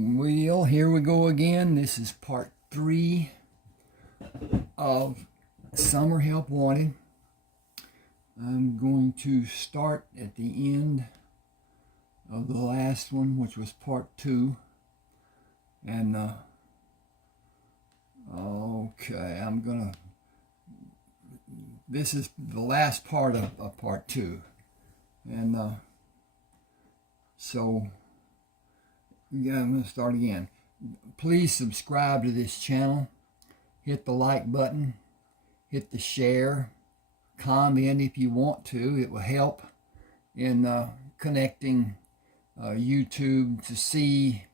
Well, here we go again. This is part 3 of Summer Help Wanted. I'm going to start at the end of the last one, which was part 2. And, okay, this is the last part of part 2. And, so... Yeah, I'm going to start again. Please subscribe to this channel. Hit the like button. Hit the share. Comment if you want to. It will help in connecting YouTube to see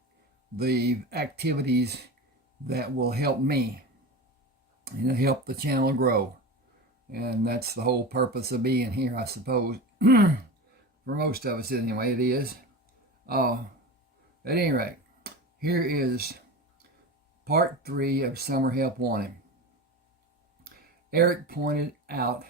the activities that will help me and help the channel grow. And that's the whole purpose of being here, I suppose. For most of us anyway, it is. At any rate, here is part 3 of Summer Help Wanted. Eric pointed out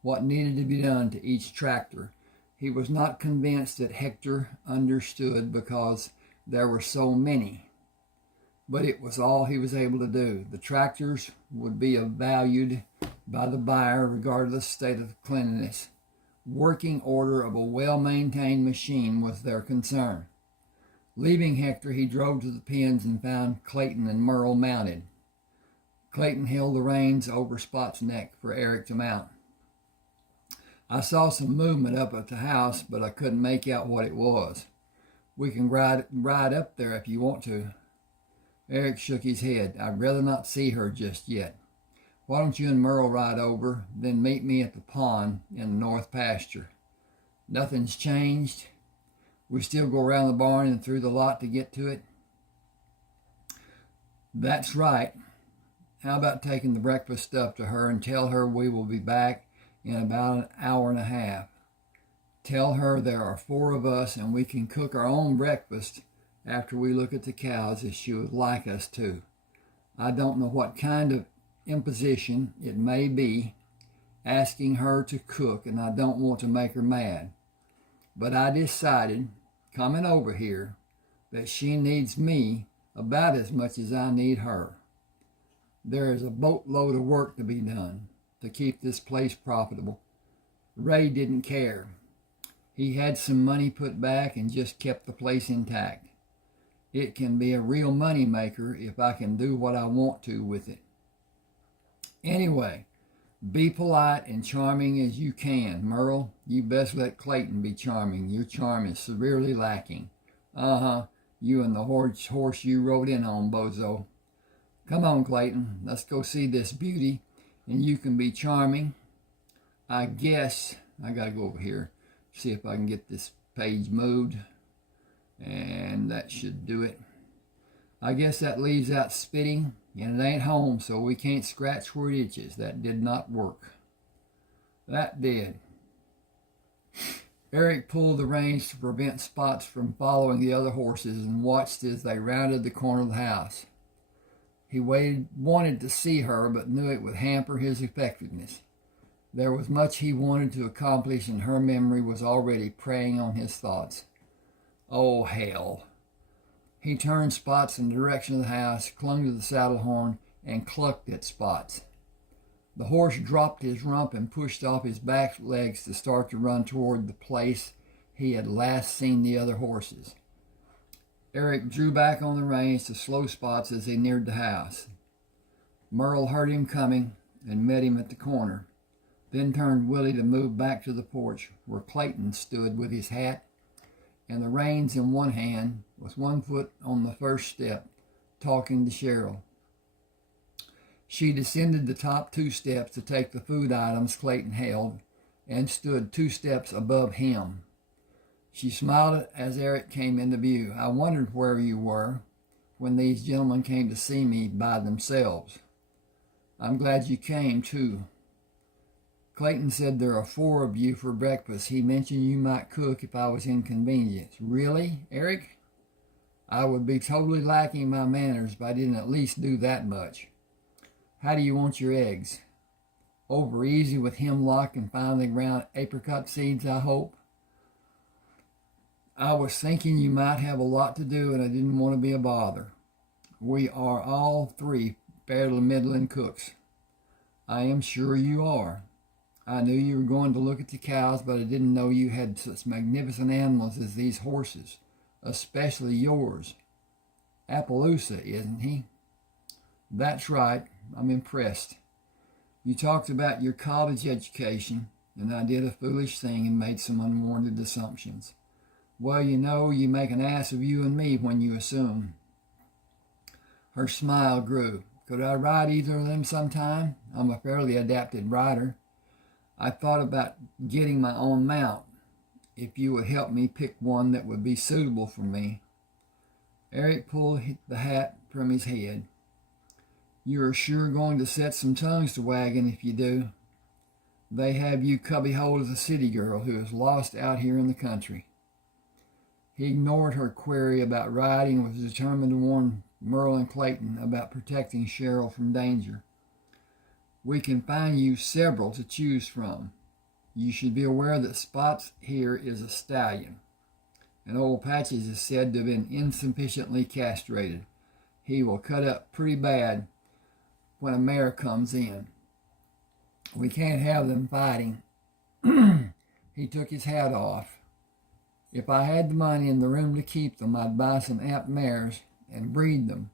what needed to be done to each tractor. He was not convinced that Hector understood because there were so many, but it was all he was able to do. The tractors would be valued by the buyer regardless of the state of cleanliness. Working order of a well-maintained machine was their concern. Leaving Hector, he drove to the pens and found Clayton and Merle mounted. Clayton held the reins over Spot's neck for Eric to mount. I saw some movement up at the house, but I couldn't make out what it was. We can ride up there if you want to. Eric shook his head. I'd rather not see her just yet. Why don't you and Merle ride over, then meet me at the pond in the north pasture? Nothing's changed. We still go around the barn and through the lot to get to it? That's right. How about taking the breakfast stuff to her and tell her we will be back in about an hour and a half. Tell her there are 4 of us and we can cook our own breakfast after we look at the cows if she would like us to. I don't know what kind of imposition it may be asking her to cook, and I don't want to make her mad. But I decided, coming over here, that she needs me about as much as I need her. There is a boatload of work to be done to keep this place profitable. Ray didn't care. He had some money put back and just kept the place intact. It can be a real money maker if I can do what I want to with it. Anyway, be polite and charming as you can. Merle, you best let Clayton be charming. Your charm is severely lacking. You and the horse you rode in on, bozo. Come on, Clayton. Let's go see this beauty, and you can be charming. I guess I got to go over here, see if I can get this page moved, and that should do it. I guess that leaves out spitting, and it ain't home, so we can't scratch where it itches. That did not work. That did. Eric pulled the reins to prevent Spots from following the other horses and watched as they rounded the corner of the house. He wanted to see her, but knew it would hamper his effectiveness. There was much he wanted to accomplish, and her memory was already preying on his thoughts. Oh, hell. He turned Spots in the direction of the house, clung to the saddle horn, and clucked at Spots. The horse dropped his rump and pushed off his back legs to start to run toward the place he had last seen the other horses. Eric drew back on the reins to slow Spots as they neared the house. Merle heard him coming and met him at the corner, then turned Willie to move back to the porch where Clayton stood with his hat and the reins in one hand, with one foot on the first step, talking to Cheryl. She descended the top 2 steps to take the food items Clayton held and stood 2 steps above him. She smiled as Eric came into view. I wondered where you were when these gentlemen came to see me by themselves. I'm glad you came, too. Clayton said there are 4 of you for breakfast. He mentioned you might cook if I was inconvenienced. Really, Eric? I would be totally lacking my manners if I didn't at least do that much. How do you want your eggs? Over easy with hemlock and finely ground apricot seeds, I hope. I was thinking you might have a lot to do and I didn't want to be a bother. We are all three fairly middling cooks. I am sure you are. I knew you were going to look at the cows, but I didn't know you had such magnificent animals as these horses, especially yours. Appaloosa, isn't he? That's right. I'm impressed. You talked about your college education, and I did a foolish thing and made some unwarranted assumptions. Well, you know, you make an ass of you and me when you assume. Her smile grew. Could I ride either of them sometime? I'm a fairly adapted rider. I thought about getting my own mount, if you would help me pick one that would be suitable for me. Eric pulled the hat from his head. You are sure going to set some tongues to wagging if you do. They have you cubbyhole as a city girl who is lost out here in the country. He ignored her query about riding and was determined to warn Merle and Clayton about protecting Cheryl from danger. We can find you several to choose from. You should be aware that Spots here is a stallion, and old Patches is said to have been insufficiently castrated. He will cut up pretty bad when a mare comes in. We can't have them fighting. He took his hat off. If I had the money and the room to keep them, I'd buy some App mares and breed them.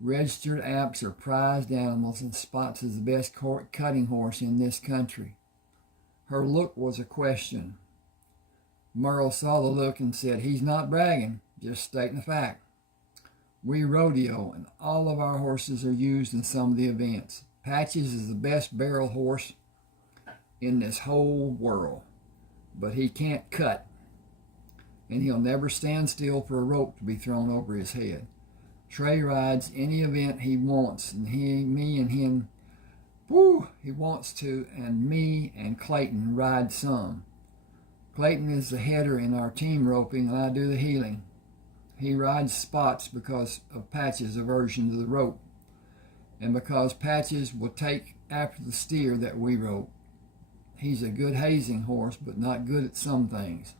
Registered Apps are prized animals, and Spots is the best cutting horse in this country. Her look was a question. Merle saw the look and said, He's not bragging, just stating a fact. We rodeo, and all of our horses are used in some of the events. Patches is the best barrel horse in this whole world, but he can't cut, and he'll never stand still for a rope to be thrown over his head. Trey rides any event he wants, and me and him, he wants to, and me and Clayton ride some. Clayton is the header in our team roping, and I do the heeling. He rides Spots because of Patches' aversion to the rope, and because Patches will take after the steer that we rope. He's a good hazing horse, but not good at some things.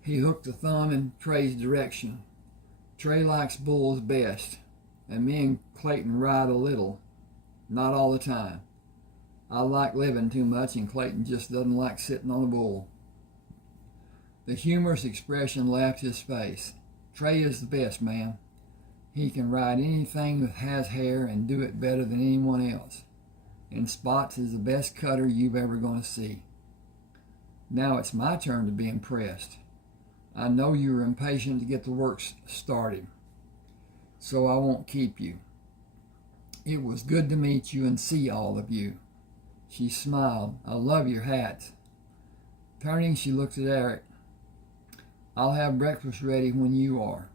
He hooked a thumb in Trey's direction. Trey likes bulls best, and me and Clayton ride a little, not all the time. I like living too much, and Clayton just doesn't like sitting on a bull. The humorous expression left his face. Trey is the best, ma'am. He can ride anything that has hair and do it better than anyone else. And Spots is the best cutter you've ever going to see. Now it's my turn to be impressed. I know you are impatient to get the work started, so I won't keep you. It was good to meet you and see all of you. She smiled. I love your hats. Turning, she looked at Eric. I'll have breakfast ready when you are.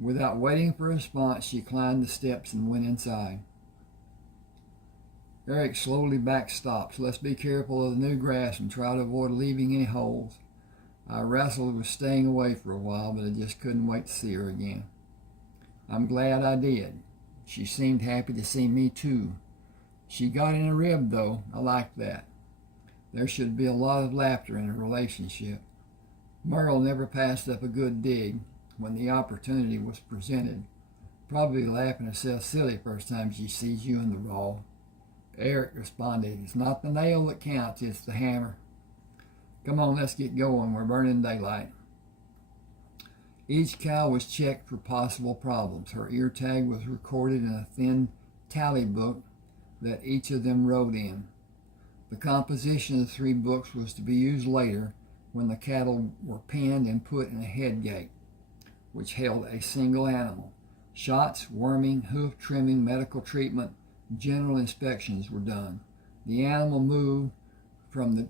Without waiting for a response, she climbed the steps and went inside. Eric slowly backstopped. Let's be careful of the new grass and try to avoid leaving any holes. I wrestled with staying away for a while, but I just couldn't wait to see her again. I'm glad I did. She seemed happy to see me too. She got in a rib, though. I liked that. There should be a lot of laughter in a relationship. Merle never passed up a good dig when the opportunity was presented, probably laughing herself silly first time she sees you in the raw. Eric responded, It's not the nail that counts, it's the hammer. Come on, let's get going. We're burning daylight. Each cow was checked for possible problems. Her ear tag was recorded in a thin tally book that each of them wrote in. The composition of the 3 books was to be used later when the cattle were penned and put in a head gate, which held a single animal. Shots, worming, hoof trimming, medical treatment, general inspections were done. The animal moved from the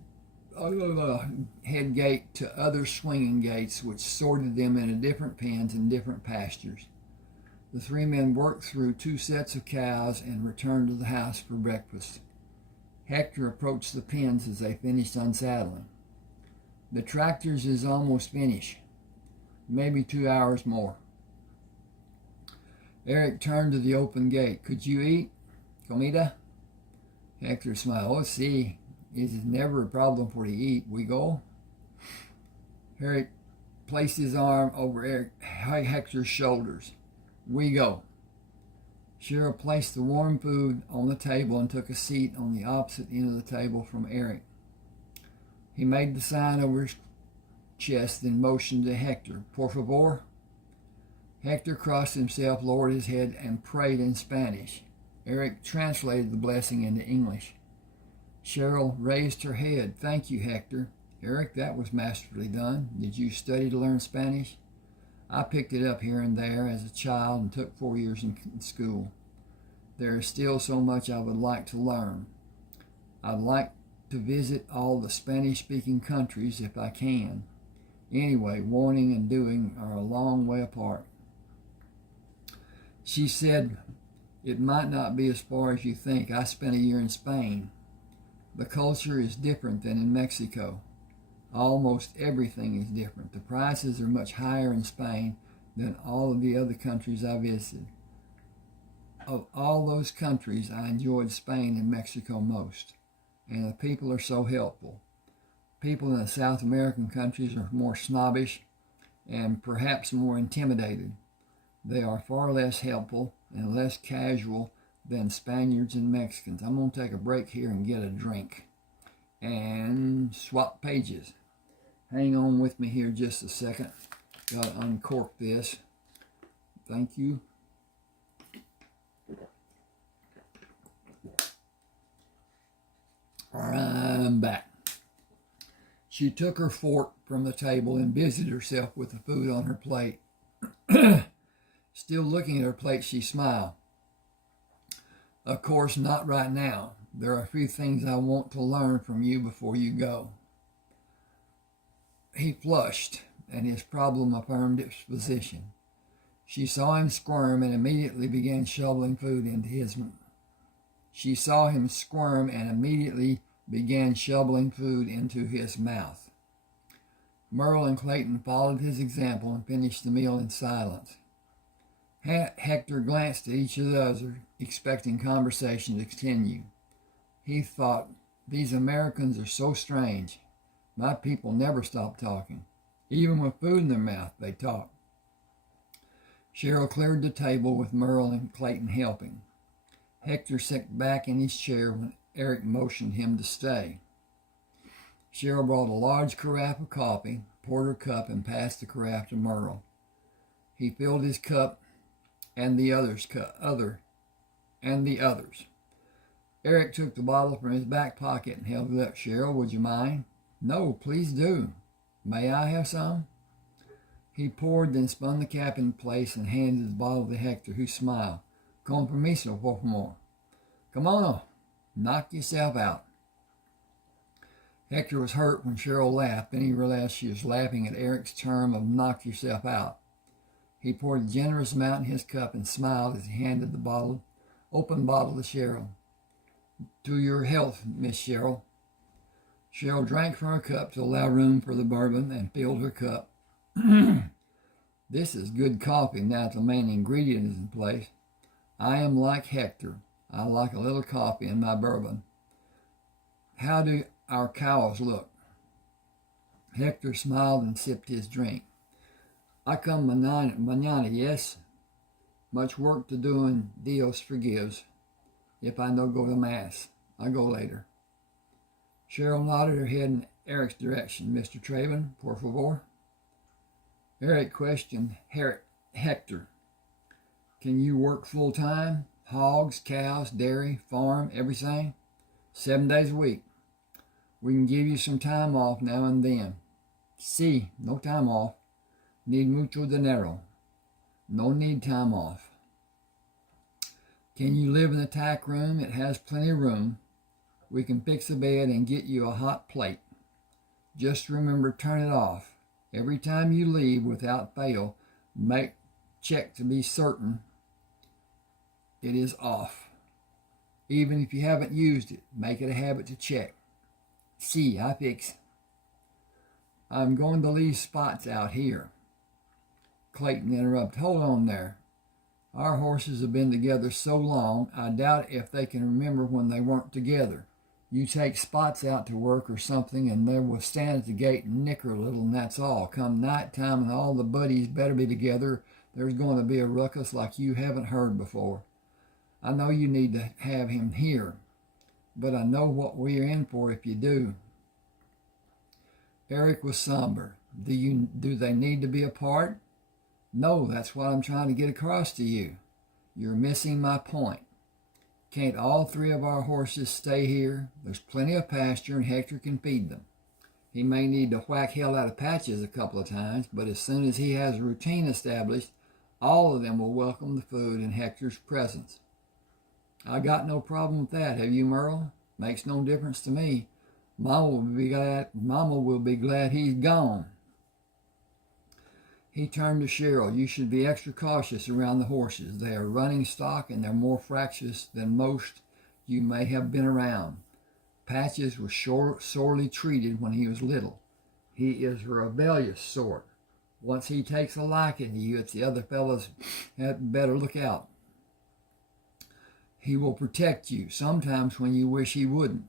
head gate to other swinging gates, which sorted them into different pens and different pastures. The 3 men worked through 2 sets of cows and returned to the house for breakfast. Hector approached the pens as they finished unsaddling. The tractors is almost finished. Maybe 2 hours more. Eric turned to the open gate. Could you eat? Comida? Hector smiled. Oh, see, it is never a problem for to eat. We go? Eric placed his arm over Hector's shoulders. We go. Cheryl placed the warm food on the table and took a seat on the opposite end of the table from Eric. He made the sign over his chest, then motioned to Hector. Por favor. Hector crossed himself, lowered his head, and prayed in Spanish. Eric translated the blessing into English. Cheryl raised her head. Thank you, Hector. Eric, that was masterfully done. Did you study to learn Spanish? I picked it up here and there as a child and took 4 years in school. There is still so much I would like to learn. I'd like to visit all the Spanish-speaking countries if I can. Anyway, wanting and doing are a long way apart. She said, it might not be as far as you think. I spent a year in Spain. The culture is different than in Mexico. Almost everything is different. The prices are much higher in Spain than all of the other countries I visited. Of all those countries, I enjoyed Spain and Mexico most. And the people are so helpful. People in the South American countries are more snobbish and perhaps more intimidated. They are far less helpful and less casual than Spaniards and Mexicans. I'm going to take a break here and get a drink and swap pages. Hang on with me here just a second. Got to uncork this. Thank you. I'm back. She took her fork from the table and busied herself with the food on her plate. Still looking at her plate, she smiled. Of course, not right now. There are a few things I want to learn from you before you go. He flushed, and his problem affirmed its position. She saw him squirm and immediately began shoveling food into his mouth. She saw him squirm and immediately began shoveling food into his mouth. Merle and Clayton followed his example and finished the meal in silence. Hector glanced at each of the others, expecting conversation to continue. He thought, these Americans are so strange. My people never stop talking. Even with food in their mouth, they talk. Cheryl cleared the table with Merle and Clayton helping. Hector sat back in his chair when Eric motioned him to stay. Cheryl brought a large carafe of coffee, poured her cup, and passed the carafe to Merle. He filled his cup and the others' Eric took the bottle from his back pocket and held it up. Cheryl, would you mind? No, please do. May I have some? He poured, then spun the cap in place and handed the bottle to Hector, who smiled. Con permiso, por favor. Come on, knock yourself out. Hector was hurt when Cheryl laughed. Then he realized she was laughing at Eric's term of knock yourself out. He poured a generous amount in his cup and smiled as he handed the open bottle to Cheryl. To your health, Miss Cheryl. Cheryl drank from her cup to allow room for the bourbon and filled her cup. This is good coffee now that the main ingredient is in place. I am like Hector. I like a little coffee in my bourbon. How do our cows look? Hector smiled and sipped his drink. I come mañana, yes. Much work to do and Dios forgives. If I no go to Mass, I go later. Cheryl nodded her head in Eric's direction. Mr. Treybern, por favor. Eric questioned Hector. Can you work full time? Hogs, cows, dairy, farm, everything? 7 days a week. We can give you some time off now and then. Sí, no time off. Need mucho dinero. No need time off. Can you live in the tack room? It has plenty of room. We can fix a bed and get you a hot plate. Just remember, turn it off. Every time you leave, without fail, check to be certain it is off. Even if you haven't used it, make it a habit to check. See, I fix. I'm going to leave spots out here. Clayton interrupted. Hold on there. Our horses have been together so long, I doubt if they can remember when they weren't together. You take Spots out to work or something, and they will stand at the gate and nicker a little, and that's all. Come night time, and all the buddies better be together. There's going to be a ruckus like you haven't heard before. I know you need to have him here, but I know what we're in for if you do." Eric was somber. Do they need to be apart? No, that's what I'm trying to get across to you. You're missing my point. Can't all three of our horses stay here? There's plenty of pasture, and Hector can feed them. He may need to whack hell out of Patches a couple of times, but as soon as he has a routine established, all of them will welcome the food and Hector's presence. I got no problem with that. Have you, Merle? Makes no difference to me. Mama will be glad he's gone. He turned to Cheryl. You should be extra cautious around the horses. They are running stock, and they're more fractious than most you may have been around. Patches was sorely treated when he was little. He is a rebellious sort. Once he takes a liking to you, it's the other fellows had better look out. He will protect you, sometimes when you wish he wouldn't.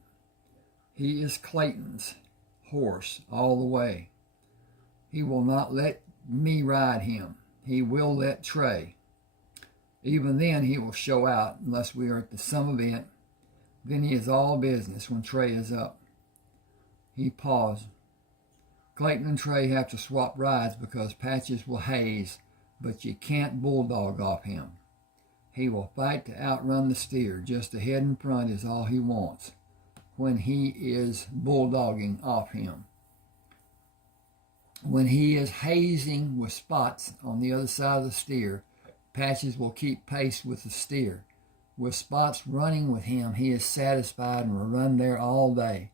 He is Clayton's horse all the way. He will not let me ride him. He will let Trey. Even then he will show out unless we are at some event. Then he is all business when Trey is up. He paused. Clayton and Trey have to swap rides because Patches will haze, but you can't bulldog off him. He will fight to outrun the steer. Just ahead and front is all he wants when he is bulldogging off him. When he is hazing with Spots on the other side of the steer, Patches will keep pace with the steer. With Spots running with him, he is satisfied and will run there all day.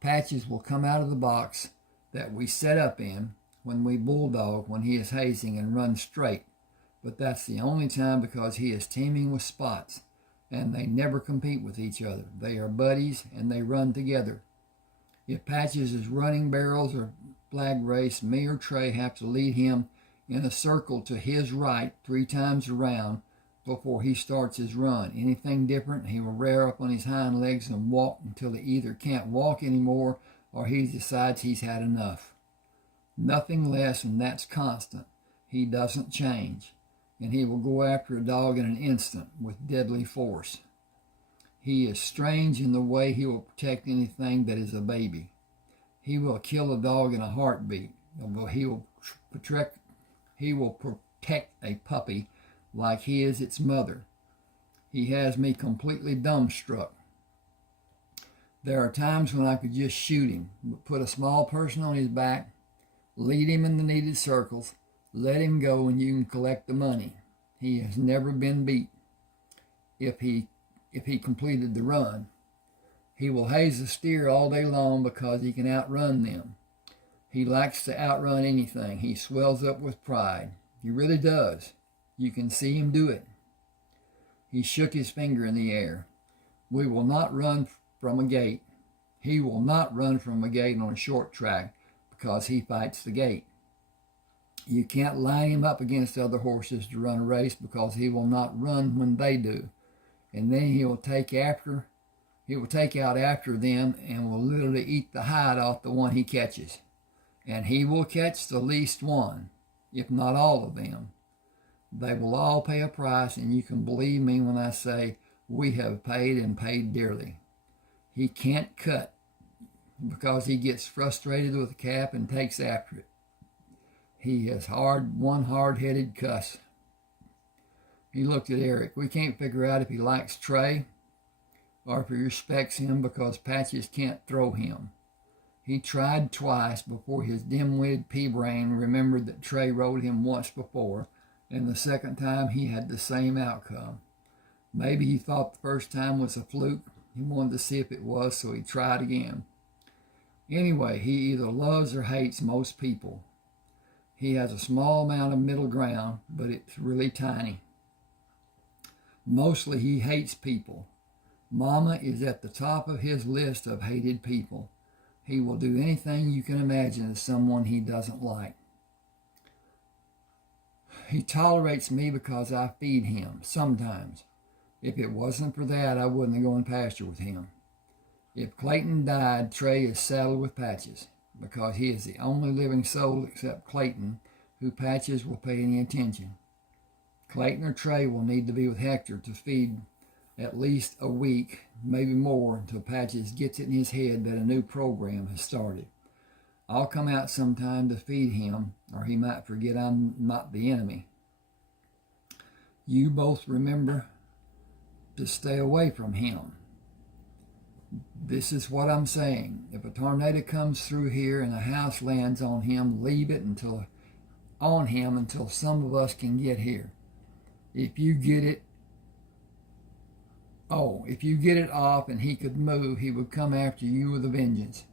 Patches will come out of the box that we set up in when we bulldog when he is hazing and run straight. But that's the only time because he is teaming with Spots, and they never compete with each other. They are buddies, and they run together. If Patches is running barrels or flag race, me or Trey have to lead him in a circle to his right 3 times around before he starts his run. Anything different, he will rear up on his hind legs and walk until he either can't walk anymore or he decides he's had enough. Nothing less, and that's constant. He doesn't change, and he will go after a dog in an instant with deadly force. He is strange in the way he will protect anything that is a baby. He will kill a dog in a heartbeat. He will protect a puppy like he is its mother. He has me completely dumbstruck. There are times when I could just shoot him, put a small person on his back, lead him in the needed circles, let him go, and you can collect the money. He has never been beat if he completed the run. He will haze the steer all day long because he can outrun them. He likes to outrun anything. He swells up with pride. He really does. You can see him do it. He shook his finger in the air. We will not run from a gate. He will not run from a gate on a short track because he fights the gate. You can't line him up against other horses to run a race because he will not run when they do. And then he will take out after them and will literally eat the hide off the one he catches. And he will catch the least one, if not all of them. They will all pay a price, and you can believe me when I say we have paid and paid dearly. He can't cut because he gets frustrated with the calf and takes after it. He is one hard-headed cuss. He looked at Eric. We can't figure out if he likes Trey or if he respects him because Patches can't throw him. He tried twice before his dim-witted pea-brain remembered that Trey rode him once before, and the second time he had the same outcome. Maybe he thought the first time was a fluke. He wanted to see if it was, so he tried again. Anyway, he either loves or hates most people. He has a small amount of middle ground, but it's really tiny. Mostly he hates people. Mama is at the top of his list of hated people. He will do anything you can imagine to someone he doesn't like. He tolerates me because I feed him, sometimes. If it wasn't for that, I wouldn't have gone pasture with him. If Clayton died, Trey is saddled with Patches, because he is the only living soul except Clayton who Patches will pay any attention. Clayton or Trey will need to be with Hector to feed at least a week, maybe more, until Patches gets it in his head that a new program has started. I'll come out sometime to feed him, or he might forget I'm not the enemy. You both remember to stay away from him. This is what I'm saying. If a tornado comes through here and a house lands on him, leave it until some of us can get here. If you get it off and he could move, he would come after you with a vengeance.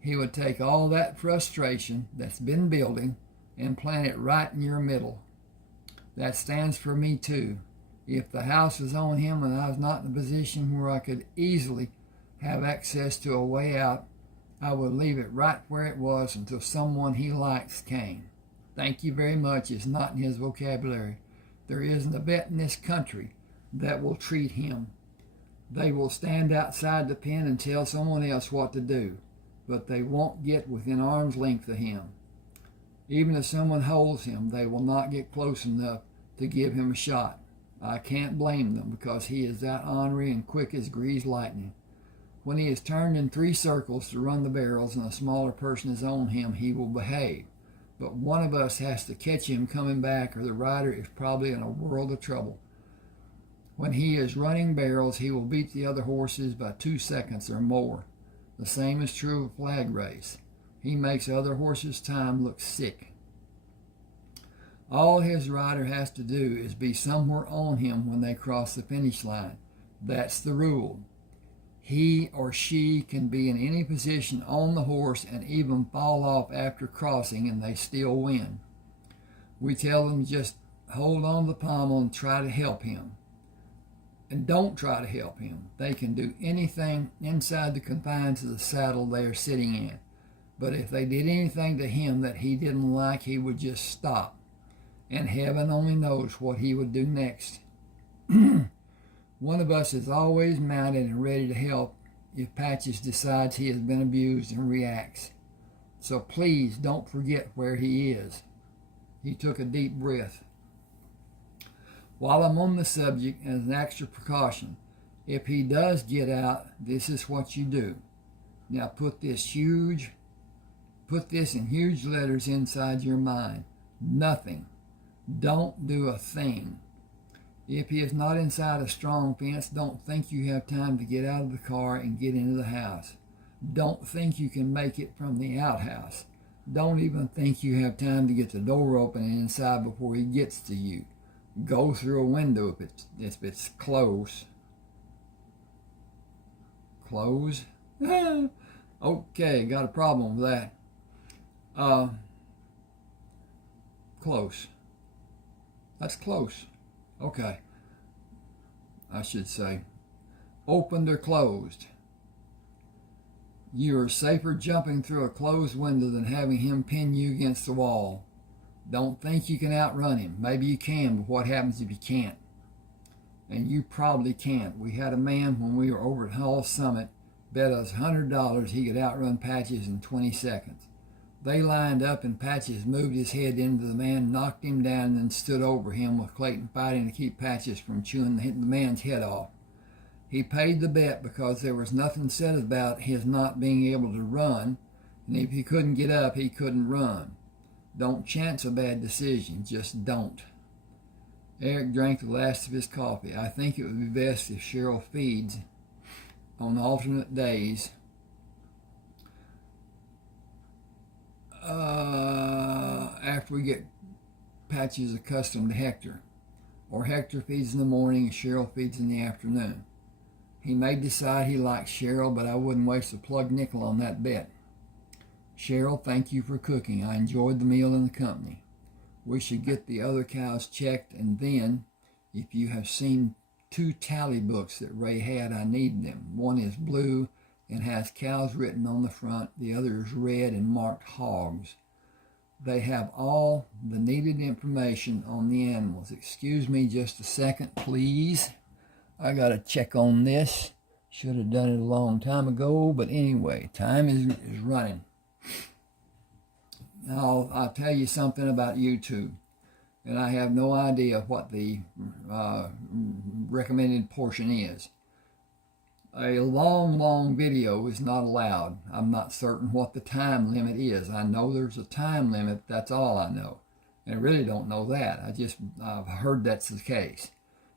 He would take all that frustration that's been building and plant it right in your middle. That stands for me too. If the house was on him and I was not in a position where I could easily have access to a way out, I would leave it right where it was until someone he likes came. Thank you very much is not in his vocabulary. There isn't a vet in this country that will treat him. They will stand outside the pen and tell someone else what to do, but they won't get within arm's length of him. Even if someone holds him, they will not get close enough to give him a shot. I can't blame them, because he is that ornery and quick as greased lightning. When he is turned in 3 circles to run the barrels and a smaller person is on him, he will behave. But one of us has to catch him coming back, or the rider is probably in a world of trouble. When he is running barrels, he will beat the other horses by 2 seconds or more. The same is true of a flag race. He makes other horses' time look sick. All his rider has to do is be somewhere on him when they cross the finish line. That's the rule. He or she can be in any position on the horse and even fall off after crossing, and they still win. We tell them just hold on to the pommel and try to help him. And don't try to help him. They can do anything inside the confines of the saddle they are sitting in. But if they did anything to him that he didn't like, he would just stop. And heaven only knows what he would do next. One of us is always mounted and ready to help if Patches decides he has been abused and reacts. So please don't forget where he is. He took a deep breath. While I'm on the subject, as an extra precaution, if he does get out, this is what you do. Now put this in huge letters inside your mind. Nothing. Don't do a thing. If he is not inside a strong fence, don't think you have time to get out of the car and get into the house. Don't think you can make it from the outhouse. Don't even think you have time to get the door open and inside before he gets to you. Go through a window if it's close. Close? Okay, got a problem with that. Close. That's close. Okay. I should say opened or closed. You are safer jumping through a closed window than having him pin you against the wall. Don't think you can outrun him. Maybe you can, but what happens if you can't? And you probably can't. We had a man when we were over at Hall Summit bet us $100 he could outrun Patches in 20 seconds. They lined up and Patches moved his head into the man, knocked him down, and then stood over him with Clayton fighting to keep Patches from chewing the man's head off. He paid the bet because there was nothing said about his not being able to run, and if he couldn't get up, he couldn't run. Don't chance a bad decision, just don't. Eric drank the last of his coffee. I think it would be best if Cheryl feeds on alternate days. After we get Patches accustomed to Hector. Or Hector feeds in the morning and Cheryl feeds in the afternoon. He may decide he likes Cheryl, but I wouldn't waste a plug nickel on that bet. Cheryl, thank you for cooking. I enjoyed the meal and the company. We should get the other cows checked, and then, if you have seen 2 tally books that Ray had, I need them. One is blue and has cows written on the front. The other is red and marked hogs. They have all the needed information on the animals. Excuse me just a second, please. I got to check on this. Should have done it a long time ago, but anyway, time is running. Now, I'll tell you something about YouTube, and I have no idea what the recommended portion is. A long video is not allowed. I'm not certain what the time limit is. I know there's a time limit, that's all I know. And I really don't know that. I've heard that's the case.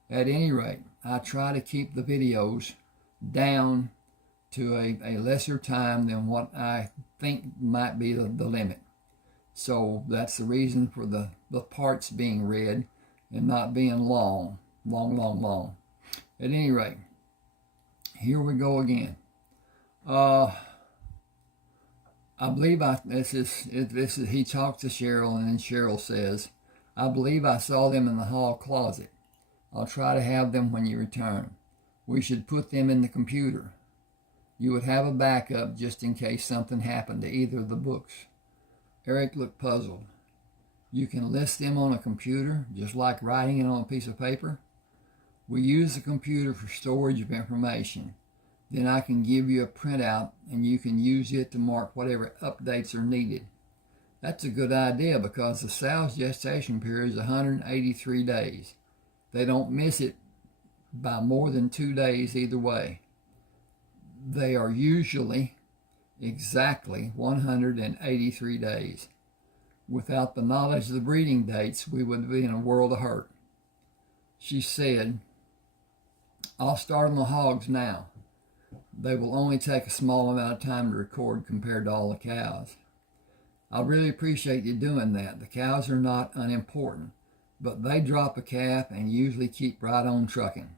At any rate, I try to keep the videos down to a lesser time than what I think might be the limit. So that's the reason for the parts being read and not being long. At any rate, here we go again. I believe this is he talks to Cheryl, and then Cheryl says, I believe I saw them in the hall closet. I'll try to have them when you return. We should put them in the computer. You would have a backup just in case something happened to either of the books. Eric looked puzzled. You can list them on a computer, just like writing it on a piece of paper? We use the computer for storage of information. Then I can give you a printout and you can use it to mark whatever updates are needed. That's a good idea because the sow's gestation period is 183 days. They don't miss it by more than 2 days either way. They are usually exactly 183 days. Without the knowledge of the breeding dates, we would be in a world of hurt. She said, I'll start on the hogs now. They will only take a small amount of time to record compared to all the cows. I really appreciate you doing that. The cows are not unimportant, but they drop a calf and usually keep right on trucking.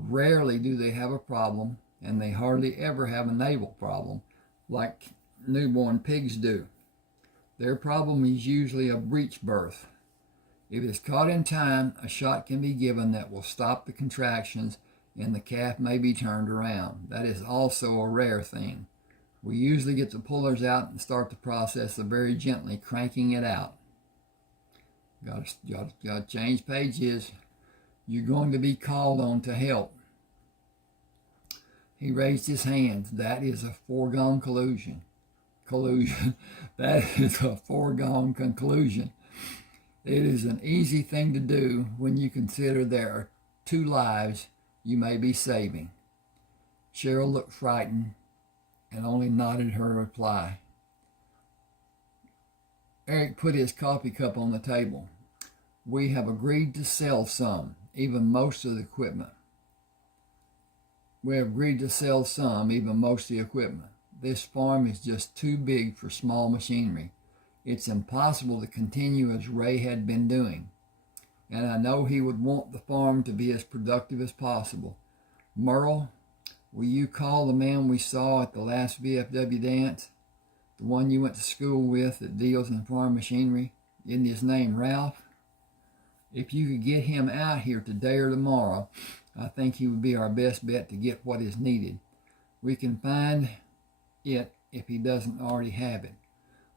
Rarely do they have a problem, and they hardly ever have a navel problem like newborn pigs do. Their problem is usually a breech birth. If it is caught in time, a shot can be given that will stop the contractions and the calf may be turned around. That is also a rare thing. We usually get the pullers out and start the process of very gently cranking it out. Got to change pages. You're going to be called on to help. He raised his hands. That is a foregone collusion. That is a foregone conclusion. It is an easy thing to do when you consider there are 2 lives you may be saving. Cheryl looked frightened and only nodded her reply. Eric put his coffee cup on the table. We have agreed to sell some, even most of the equipment. This farm is just too big for small machinery. It's impossible to continue as Ray had been doing. And I know he would want the farm to be as productive as possible. Merle, will you call the man we saw at the last VFW dance? The one you went to school with that deals in farm machinery? Isn't his name Ralph? If you could get him out here today or tomorrow, I think he would be our best bet to get what is needed. We can find it if he doesn't already have it.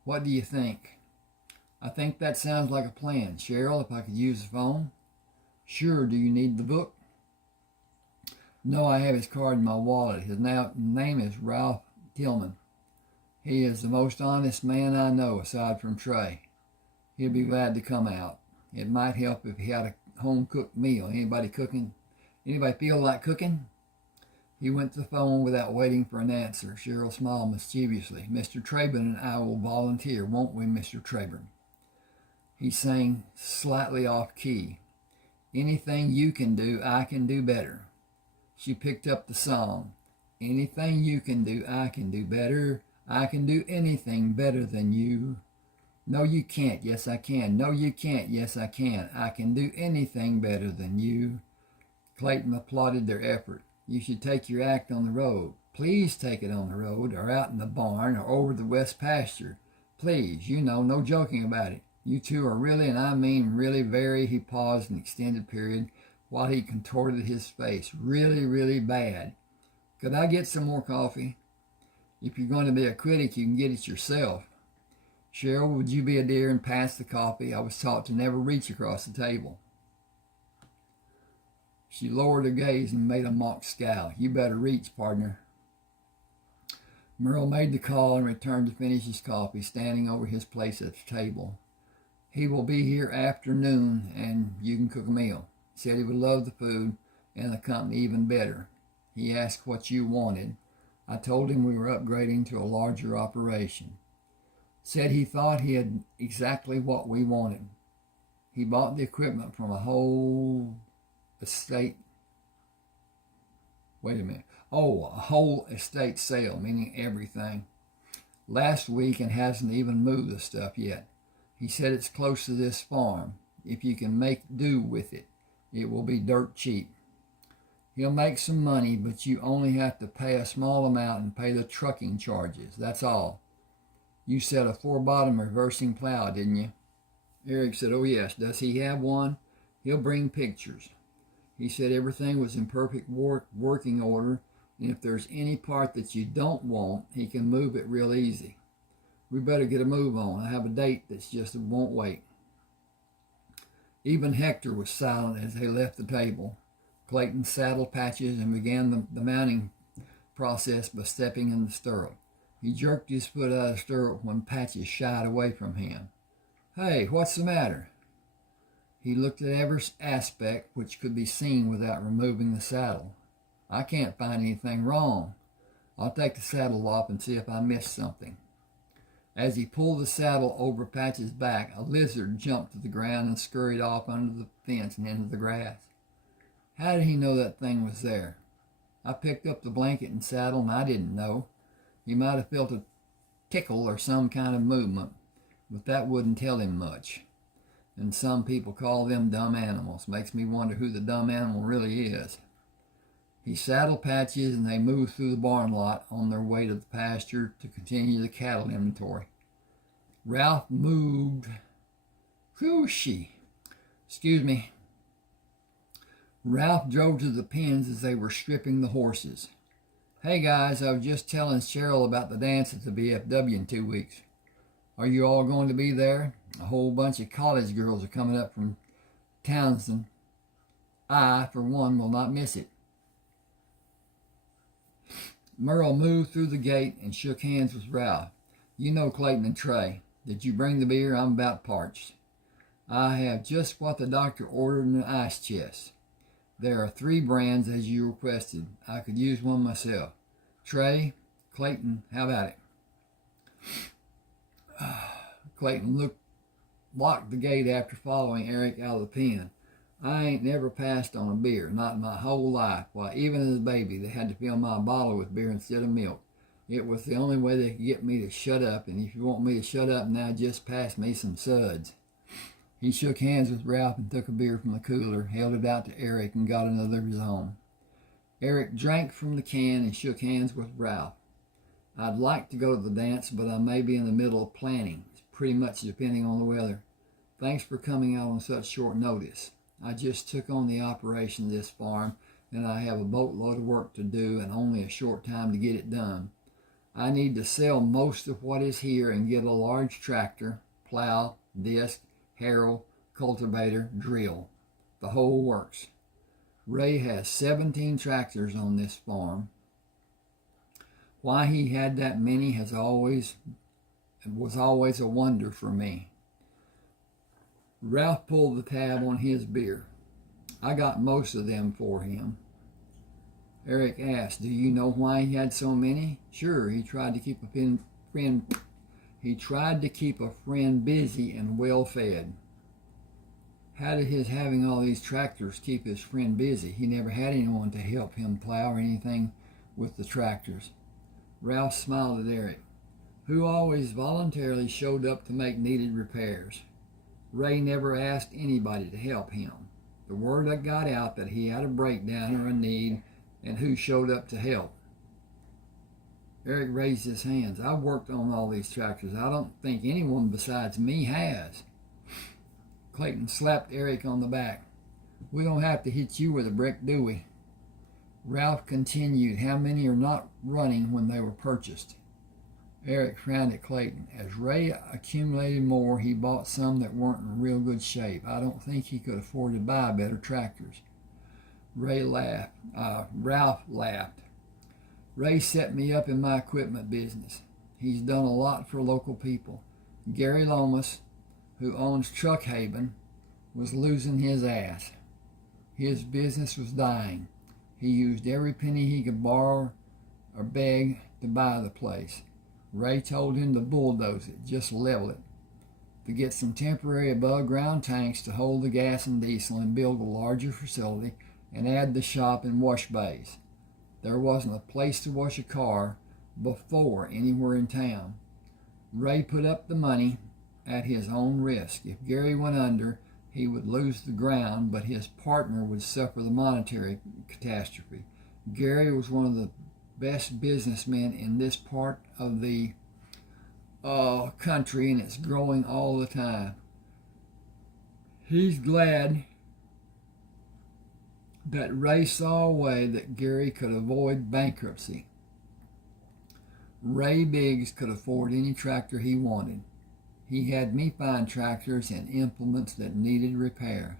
What do you think? I think that sounds like a plan. Cheryl, if I could use the phone? Sure. Do you need the book? No, I have his card in my wallet. His name is Ralph Tillman. He is the most honest man I know aside from Trey. He'll be glad to come out. It might help if he had a home-cooked meal. Anybody cooking? Anybody feel like cooking? He went to the phone without waiting for an answer. Cheryl smiled mischievously. Mr. Treybern and I will volunteer, won't we, Mr. Treybern? He sang slightly off key. Anything you can do, I can do better. She picked up the song. Anything you can do, I can do better. I can do anything better than you. No, you can't. Yes, I can. No, you can't. Yes, I can. I can do anything better than you. Clayton applauded their effort. You should take your act on the road. Please take it on the road, or out in the barn, or over the west pasture. Please, no joking about it. You two are really, and I mean really very, he paused an extended period while he contorted his face, really, really bad. Could I get some more coffee? If you're going to be a critic, you can get it yourself. Cheryl, would you be a dear and pass the coffee? I was taught to never reach across the table. She lowered her gaze and made a mock scowl. You better reach, partner. Merle made the call and returned to finish his coffee, standing over his place at the table. He will be here after noon, and you can cook a meal. He said he would love the food and the company even better. He asked what you wanted. I told him we were upgrading to a larger operation. Said he thought he had exactly what we wanted. He bought the equipment from a whole estate. Wait a minute. Oh, a whole estate sale, meaning everything. Last week and hasn't even moved the stuff yet. He said it's close to this farm. If you can make do with it, it will be dirt cheap. He'll make some money, but you only have to pay a small amount and pay the trucking charges. That's all. You said a 4-bottom reversing plow, didn't you? Eric said, oh yes. Does he have one? He'll bring pictures. He said everything was in perfect working order, and if there's any part that you don't want, he can move it real easy. We better get a move on. I have a date that's just won't wait. Even Hector was silent as they left the table. Clayton saddled Patches and began the mounting process by stepping in the stirrup. He jerked his foot out of the stirrup when Patches shied away from him. Hey, what's the matter? He looked at every aspect which could be seen without removing the saddle. I can't find anything wrong. I'll take the saddle off and see if I missed something. As he pulled the saddle over Patches' back, a lizard jumped to the ground and scurried off under the fence and into the grass. How did he know that thing was there? I picked up the blanket and saddle, and I didn't know. He might have felt a tickle or some kind of movement, but that wouldn't tell him much. And some people call them dumb animals. Makes me wonder who the dumb animal really is. He saddled Patches, and they moved through the barn lot on their way to the pasture to continue the cattle inventory. Ralph moved. Excuse me. Ralph drove to the pens as they were stripping the horses. Hey guys, I was just telling Cheryl about the dance at the VFW in 2 weeks. Are you all going to be there? A whole bunch of college girls are coming up from Townsend. I, for one, will not miss it. Merle moved through the gate and shook hands with Ralph. You know Clayton and Trey. Did you bring the beer? I'm about parched. I have just what the doctor ordered in an ice chest. There are 3 brands as you requested. I could use one myself. Trey, Clayton, how about it? Clayton locked the gate after following Eric out of the pen. I ain't never passed on a beer, not in my whole life. Why, even as a baby, they had to fill my bottle with beer instead of milk. It was the only way they could get me to shut up, and if you want me to shut up now, just pass me some suds. He shook hands with Ralph and took a beer from the cooler, held it out to Eric, and got another of his own. Eric drank from the can and shook hands with Ralph. I'd like to go to the dance, but I may be in the middle of planning, pretty much depending on the weather. Thanks for coming out on such short notice. I just took on the operation of this farm, and I have a boatload of work to do and only a short time to get it done. I need to sell most of what is here and get a large tractor, plow, disc, harrow, cultivator, drill. The whole works. Ray has 17 tractors on this farm. Why he had that many was always a wonder for me. Ralph pulled the tab on his beer. I got most of them for him. Eric asked, do you know why he had so many? Sure, he tried to keep a friend busy and well fed. How did his having all these tractors keep his friend busy? He never had anyone to help him plow or anything with the tractors. Ralph smiled at Eric, who always voluntarily showed up to make needed repairs. Ray never asked anybody to help him. The word that got out that he had a breakdown or a need, and who showed up to help. Eric raised his hands. I've worked on all these tractors. I don't think anyone besides me has. Clayton slapped Eric on the back. We don't have to hit you with a brick, do we? Ralph continued. How many are not running when they were purchased? Eric frowned at Clayton. As Ray accumulated more, he bought some that weren't in real good shape. I don't think he could afford to buy better tractors. Ralph laughed. Ray set me up in my equipment business. He's done a lot for local people. Gary Lomas, who owns Truck Haven, was losing his ass. His business was dying. He used every penny he could borrow or beg to buy the place. Ray told him to bulldoze it, just level it, to get some temporary above-ground tanks to hold the gas and diesel and build a larger facility and add the shop and wash bays. There wasn't a place to wash a car before anywhere in town. Ray put up the money at his own risk. If Gary went under, he would lose the ground, but his partner would suffer the monetary catastrophe. Gary was one of the best businessmen in this part of the country, and it's growing all the time. He's glad that Ray saw a way that Gary could avoid bankruptcy. Ray Biggs could afford any tractor he wanted. He had me find tractors and implements that needed repair.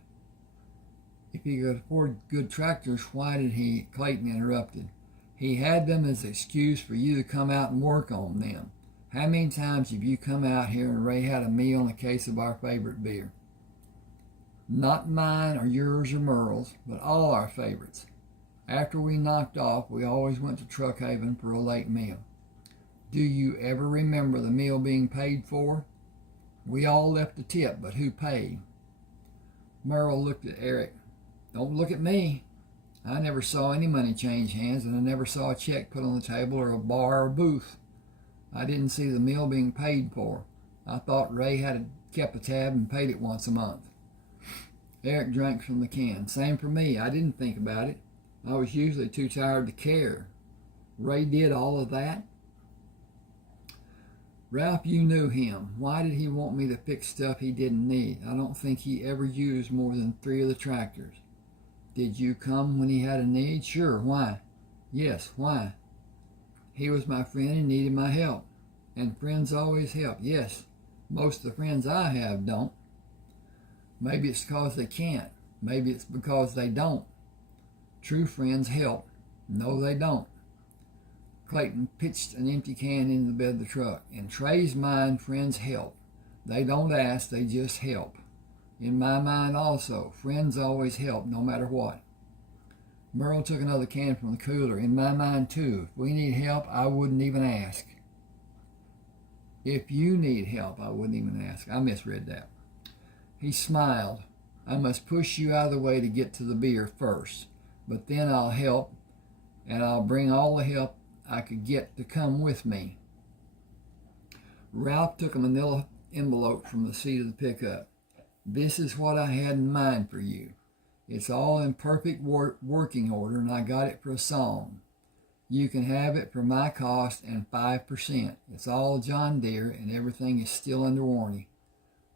If he could afford good tractors, why did he? Clayton interrupted. He had them as an excuse for you to come out and work on them. How many times have you come out here and Ray had a meal and a case of our favorite beer? Not mine or yours or Merle's, but all our favorites. After we knocked off, we always went to Truck Haven for a late meal. Do you ever remember the meal being paid for? We all left a tip, but who paid? Merle looked at Eric. Don't look at me. I never saw any money change hands, and I never saw a check put on the table or a bar or booth. I didn't see the meal being paid for. I thought Ray had kept a tab and paid it once a month. Eric drank from the can. Same for me. I didn't think about it. I was usually too tired to care. Ray did all of that? Ralph, you knew him. Why did he want me to fix stuff he didn't need? I don't think he ever used more than 3 of the tractors. Did you come when he had a need? Sure. Why? Yes. Why? He was my friend and needed my help. And friends always help. Yes. Most of the friends I have don't. Maybe it's because they can't. Maybe it's because they don't. True friends help. No, they don't. Clayton pitched an empty can into the bed of the truck. In Trey's mind, friends help. They don't ask, they just help. In my mind also, friends always help, no matter what. Merle took another can from the cooler. In my mind too, if we need help, I wouldn't even ask. If you need help, I wouldn't even ask. I misread that. He smiled. I must push you out of the way to get to the beer first, but then I'll help, and I'll bring all the help I could get to come with me. Ralph took a manila envelope from the seat of the pickup. This is what I had in mind for you. It's all in perfect working order, and I got it for a song. You can have it for my cost and 5%. It's all John Deere, and everything is still under warranty.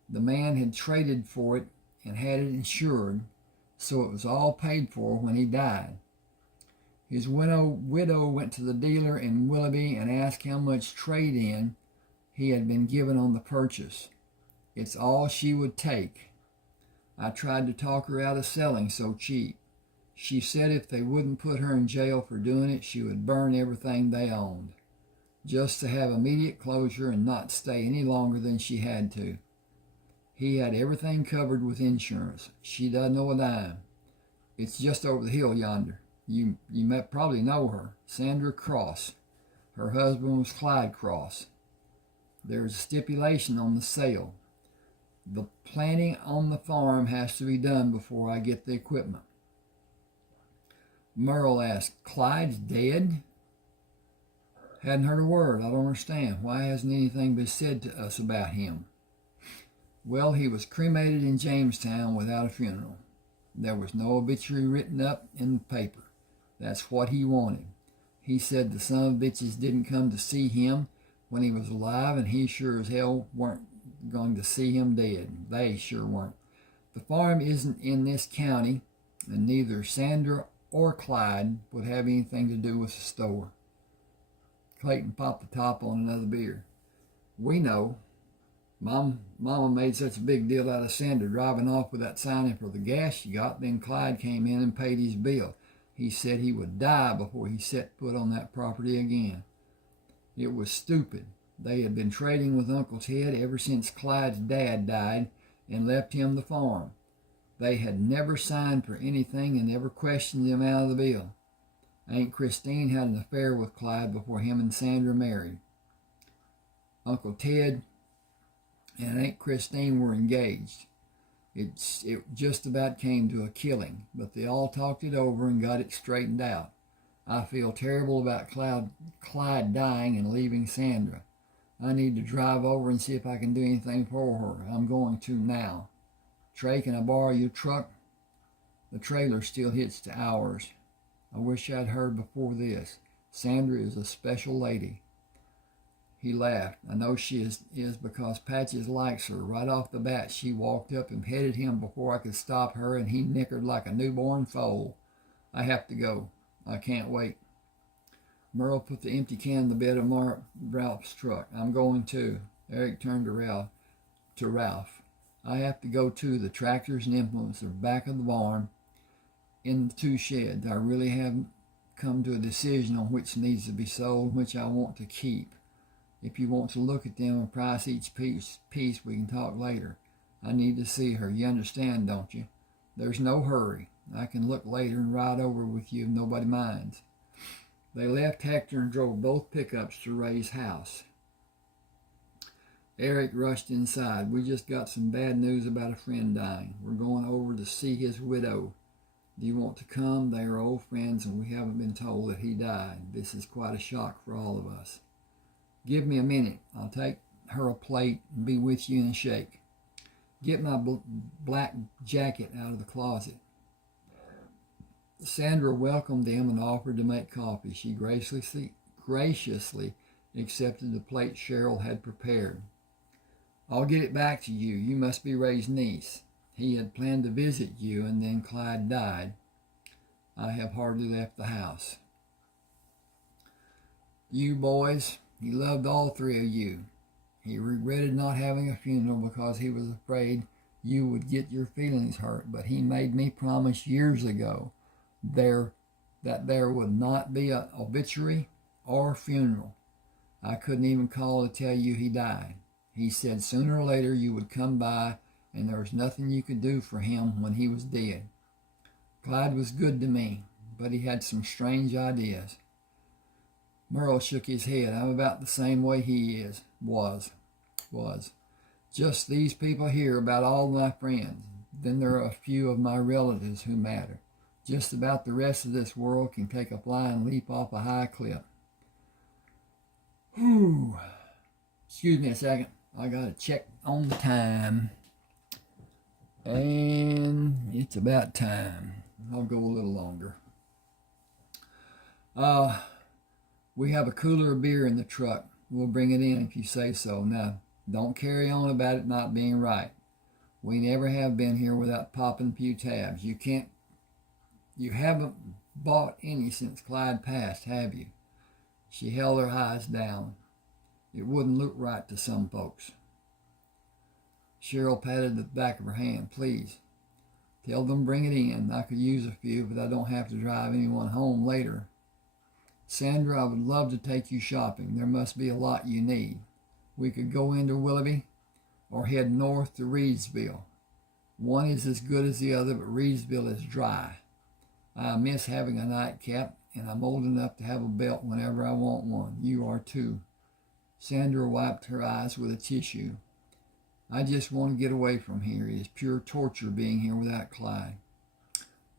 The man had traded for it and had it insured, so it was all paid for when he died. His widow went to the dealer in Willoughby and asked how much trade-in he had been given on the purchase. It's all she would take. I tried to talk her out of selling so cheap. She said if they wouldn't put her in jail for doing it, she would burn everything they owned, just to have immediate closure and not stay any longer than she had to. He had everything covered with insurance. She doesn't owe a dime. It's just over the hill yonder. You probably know her, Sandra Cross. Her husband was Clyde Cross. There's a stipulation on the sale. The planting on the farm has to be done before I get the equipment. Merle asked, Clyde's dead? Hadn't heard a word. I don't understand. Why hasn't anything been said to us about him? Well, he was cremated in Jamestown without a funeral. There was no obituary written up in the paper. That's what he wanted. He said the son of bitches didn't come to see him when he was alive, and he sure as hell weren't going to see him dead. They sure weren't. The farm isn't in this county, and neither Sandra or Clyde would have anything to do with the store. Clayton popped the top on another beer. We know. Mama made such a big deal out of Sandra driving off without signing for the gas she got. Then Clyde came in and paid his bill. He said he would die before he set foot on that property again. It was stupid. They had been trading with Uncle Ted ever since Clyde's dad died and left him the farm. They had never signed for anything and never questioned the amount of the bill. Aunt Christine had an affair with Clyde before him and Sandra married. Uncle Ted and Aunt Christine were engaged. It just about came to a killing, but they all talked it over and got it straightened out. I feel terrible about Clyde dying and leaving Sandra. I need to drive over and see if I can do anything for her. I'm going to now. Trey, can I borrow your truck? The trailer still hitched to ours. I wish I'd heard before this. Sandra is a special lady. He laughed. I know she is because Patches likes her. Right off the bat, she walked up and petted him before I could stop her, and he nickered like a newborn foal. I have to go. I can't wait. Merle put the empty can in the bed of Ralph's truck. I'm going too. Eric turned to Ralph. I have to go too. The tractors and implements are back of the barn in the two sheds. I really haven't come to a decision on which needs to be sold, which I want to keep. If you want to look at them and price each piece, we can talk later. I need to see her. You understand, don't you? There's no hurry. I can look later and ride over with you if nobody minds. They left Hector and drove both pickups to Ray's house. Eric rushed inside. We just got some bad news about a friend dying. We're going over to see his widow. Do you want to come? They are old friends and we haven't been told that he died. This is quite a shock for all of us. Give me a minute. I'll take her a plate and be with you in a shake. Get my black jacket out of the closet. Sandra welcomed them and offered to make coffee. She graciously accepted the plate Cheryl had prepared. I'll get it back to you. You must be Ray's niece. He had planned to visit you, and then Clyde died. I have hardly left the house. You boys, he loved all three of you. He regretted not having a funeral because he was afraid you would get your feelings hurt, but he made me promise years ago that there would not be an obituary or funeral. I couldn't even call to tell you he died. He said sooner or later you would come by, and there was nothing you could do for him when he was dead. Clyde was good to me, but he had some ideas. Merle shook his head. I'm about the same way he was. Just these people here about all my friends. Then there are a few of my relatives who matter. Just about the rest of this world can take a flying leap off a high cliff. Whew. Excuse me a second. I got to check on the time. And it's about time. I'll go a little longer. We have a cooler of beer in the truck. We'll bring it in if you say so. Now, don't carry on about it not being right. We never have been here without popping a few tabs. You haven't bought any since Clyde passed, have you? She held her eyes down. It wouldn't look right to some folks. Cheryl patted the back of her hand. Please, tell them bring it in. I could use a few, but I don't have to drive anyone home later. Sandra, I would love to take you shopping. There must be a lot you need. We could go into Willoughby or head north to Reedsville. One is as good as the other, but Reedsville is dry. I miss having a nightcap, and I'm old enough to have a belt whenever I want one. You are too. Sandra wiped her eyes with a tissue. I just want to get away from here. It is pure torture being here without Clyde.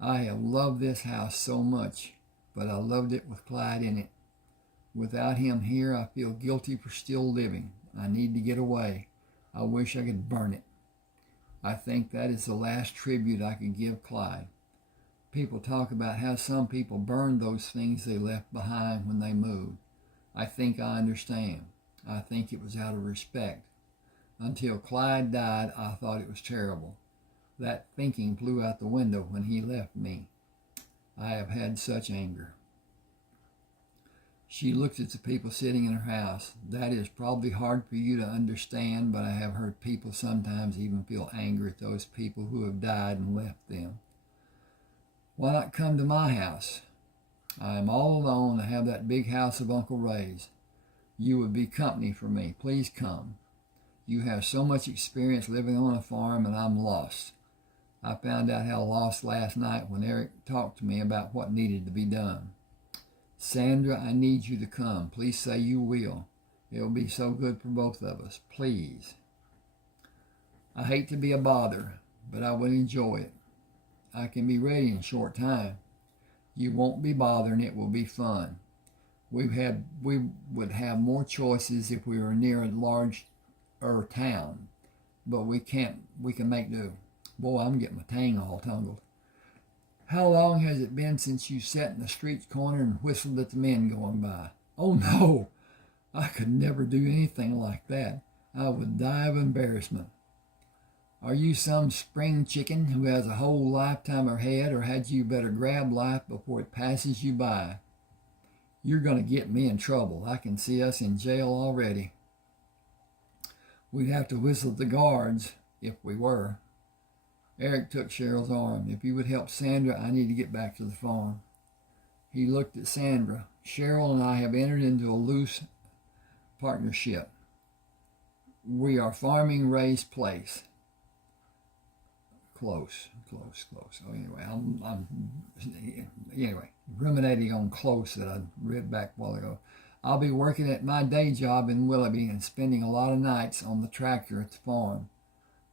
I have loved this house so much, but I loved it with Clyde in it. Without him here, I feel guilty for still living. I need to get away. I wish I could burn it. I think that is the last tribute I could give Clyde. People talk about how some people burned those things they left behind when they moved. I think I understand. I think it was out of respect. Until Clyde died, I thought it was terrible. That thinking flew out the window when he left me. I have had such anger. She looked at the people sitting in her house. That is probably hard for you to understand, but I have heard people sometimes even feel angry at those people who have died and left them. Why not come to my house? I am all alone. I have that big house of Uncle Ray's. You would be company for me. Please come. You have so much experience living on a farm, and I'm lost. I found out how lost last night when Eric talked to me about what needed to be done. Sandra, I need you to come. Please say you will. It will be so good for both of us. Please. I hate to be a bother, but I would enjoy it. I can be ready in a short time. You won't be bothering. It will be fun. We would have more choices if we were near a larger town, but we can make do. Boy, I'm getting my tang all tangled. How long has it been since you sat in the street corner and whistled at the men going by? Oh no, I could never do anything like that. I would die of embarrassment. Are you some spring chicken who has a whole lifetime ahead, or had you better grab life before it passes you by? You're going to get me in trouble. I can see us in jail already. We'd have to whistle at the guards if we were. Eric took Cheryl's arm. If you would help Sandra, I need to get back to the farm. He looked at Sandra. Cheryl and I have entered into a loose partnership. We are farming Ray's place. Close. Oh, anyway, ruminating on close that I read back a while ago. I'll be working at my day job in Willoughby and spending a lot of nights on the tractor at the farm.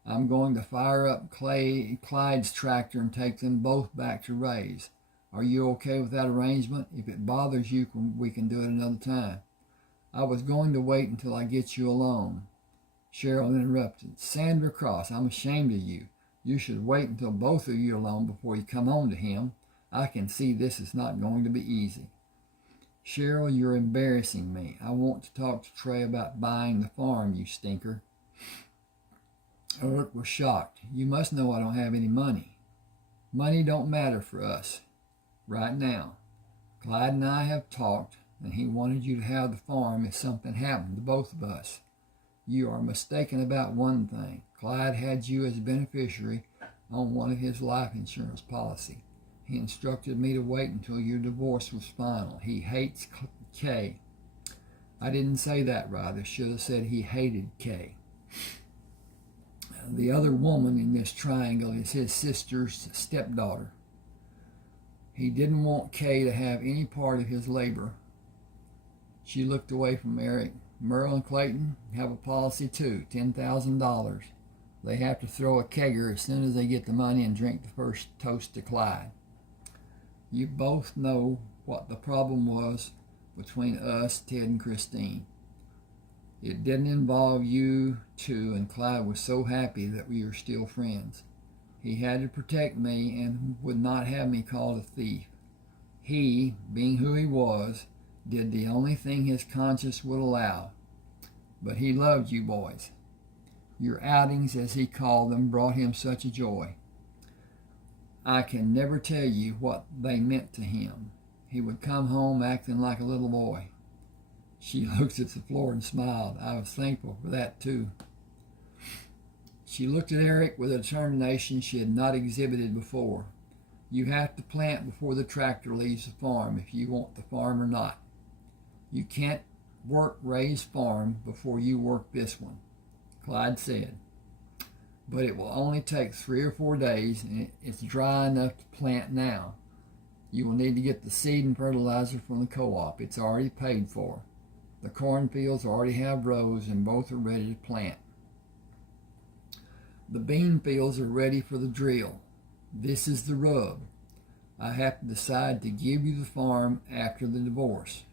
I'm going to fire up Clyde's tractor and take them both back to Ray's. Are you okay with that arrangement? If it bothers you, we can do it another time. I was going to wait until I get you alone. Cheryl interrupted. Sandra Cross, I'm ashamed of you. You should wait until both of you are alone before you come on to him. I can see this is not going to be easy. Cheryl, you're embarrassing me. I want to talk to Trey about buying the farm, you stinker. Eric was shocked. You must know I don't have any money. Money don't matter for us right now. Clyde and I have talked, and he wanted you to have the farm if something happened to both of us. You are mistaken about one thing. Clyde had you as a beneficiary on one of his life insurance policy. He instructed me to wait until your divorce was final. He hates Kay. I didn't say that right. I should have said he hated Kay. The other woman in this triangle is his sister's stepdaughter. He didn't want Kay to have any part of his labor. She looked away from Eric. Merle and Clayton have a policy too, $10,000. They have to throw a kegger as soon as they get the money and drink the first toast to Clyde. You both know what the problem was between us, Ted and Christine. It didn't involve you two, and Clyde was so happy that we are still friends. He had to protect me and would not have me called a thief. He, being who he was, did the only thing his conscience would allow. But he loved you boys. Your outings, as he called them, brought him such a joy. I can never tell you what they meant to him. He would come home acting like a little boy. She looked at the floor and smiled. I was thankful for that too. She looked at Eric with a determination she had not exhibited before. You have to plant before the tractor leaves the farm if you want the farm or not. You can't work Ray's farm before you work this one, Clyde said. But it will only take 3 or 4 days, and it's dry enough to plant now. You will need to get the seed and fertilizer from the co-op. It's already paid for. The cornfields already have rows, and both are ready to plant. The bean fields are ready for the drill. This is the rub. I have to decide to give you the farm after the divorce.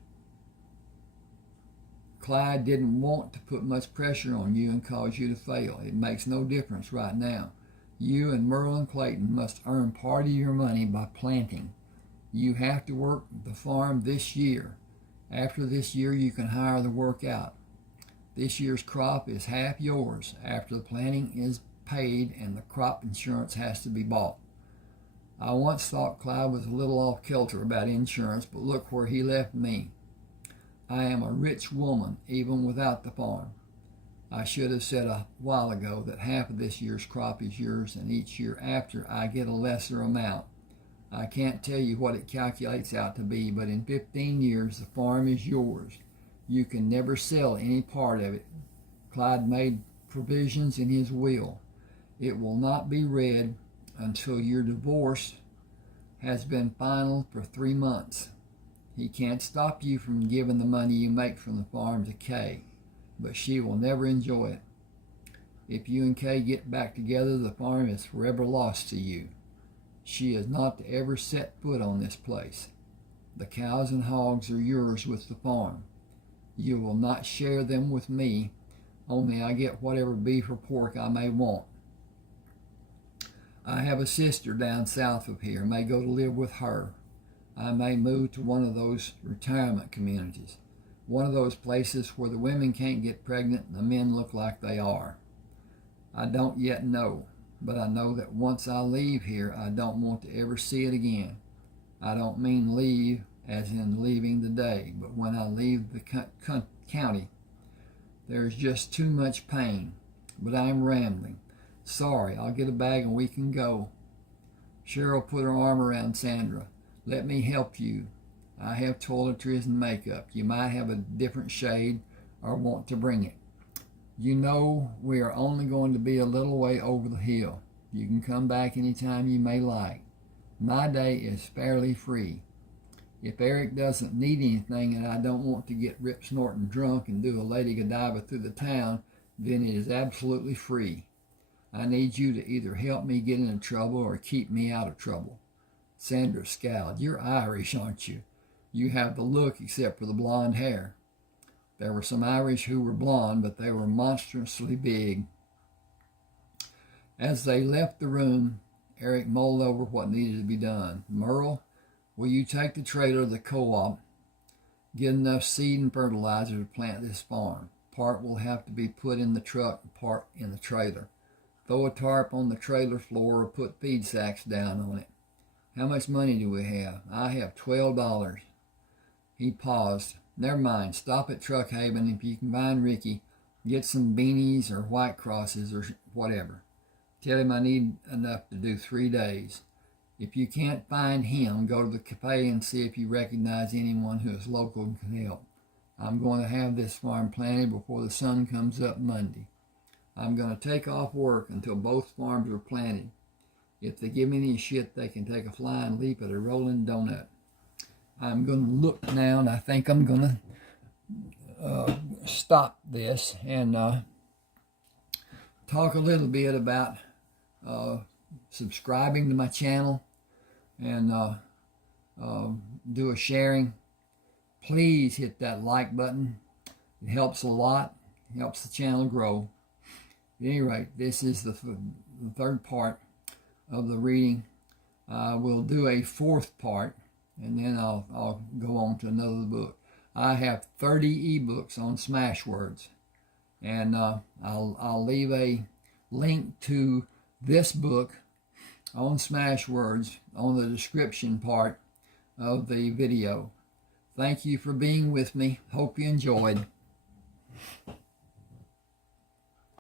Clyde didn't want to put much pressure on you and cause you to fail. It makes no difference right now. You and Merle and Clayton must earn part of your money by planting. You have to work the farm this year. After this year, you can hire the work out. This year's crop is half yours after the planting is paid and the crop insurance has to be bought. I once thought Clyde was a little off kilter about insurance, but look where he left me. I am a rich woman even without the farm. I should have said a while ago that half of this year's crop is yours, and each year after I get a lesser amount. I can't tell you what it calculates out to be, but in 15 years the farm is yours. You can never sell any part of it. Clyde made provisions in his will. It will not be read until your divorce has been final for 3 months. He can't stop you from giving the money you make from the farm to Kay, but she will never enjoy it. If you and Kay get back together, the farm is forever lost to you. She is not to ever set foot on this place. The cows and hogs are yours with the farm. You will not share them with me, only I get whatever beef or pork I may want. I have a sister down south of here, may go to live with her. I may move to one of those retirement communities, one of those places where the women can't get pregnant and the men look like they are. I don't yet know, but I know that once I leave here, I don't want to ever see it again. I don't mean leave as in leaving the day, but when I leave the county, there's just too much pain. But I'm rambling. Sorry, I'll get a bag and we can go. Cheryl put her arm around Sandra. Let me help you. I have toiletries and makeup. You might have a different shade or want to bring it. You know we are only going to be a little way over the hill. You can come back anytime you may like. My day is fairly free. If Eric doesn't need anything and I don't want to get rip snorting drunk and do a Lady Godiva through the town, then it is absolutely free. I need you to either help me get into trouble or keep me out of trouble. Sandra scowled. You're Irish, aren't you? You have the look except for the blonde hair. There were some Irish who were blonde, but they were monstrously big. As they left the room, Eric mulled over what needed to be done. Merle, will you take the trailer to the co-op, get enough seed and fertilizer to plant this farm? Part will have to be put in the truck and part in the trailer. Throw a tarp on the trailer floor or put feed sacks down on it. How much money do we have? I have $12. He paused. Never mind. Stop at Truck Haven. If you can find Ricky, get some beanies or white crosses or whatever. Tell him I need enough to do 3 days. If you can't find him, go to the cafe and see if you recognize anyone who is local and can help. I'm going to have this farm planted before the sun comes up Monday. I'm going to take off work until both farms are planted. If they give me any shit, they can take a flying leap at a rolling donut. I'm going to look now, and I think I'm going to stop this and talk a little bit about subscribing to my channel and do a sharing. Please hit that like button. It helps a lot. It helps the channel grow. At any rate, this is the third part of the reading. We'll do a fourth part, and then I'll go on to another book. I have 30 ebooks on Smashwords, and I'll leave a link to this book on Smashwords on the description part of the video. Thank you for being with me. Hope you enjoyed.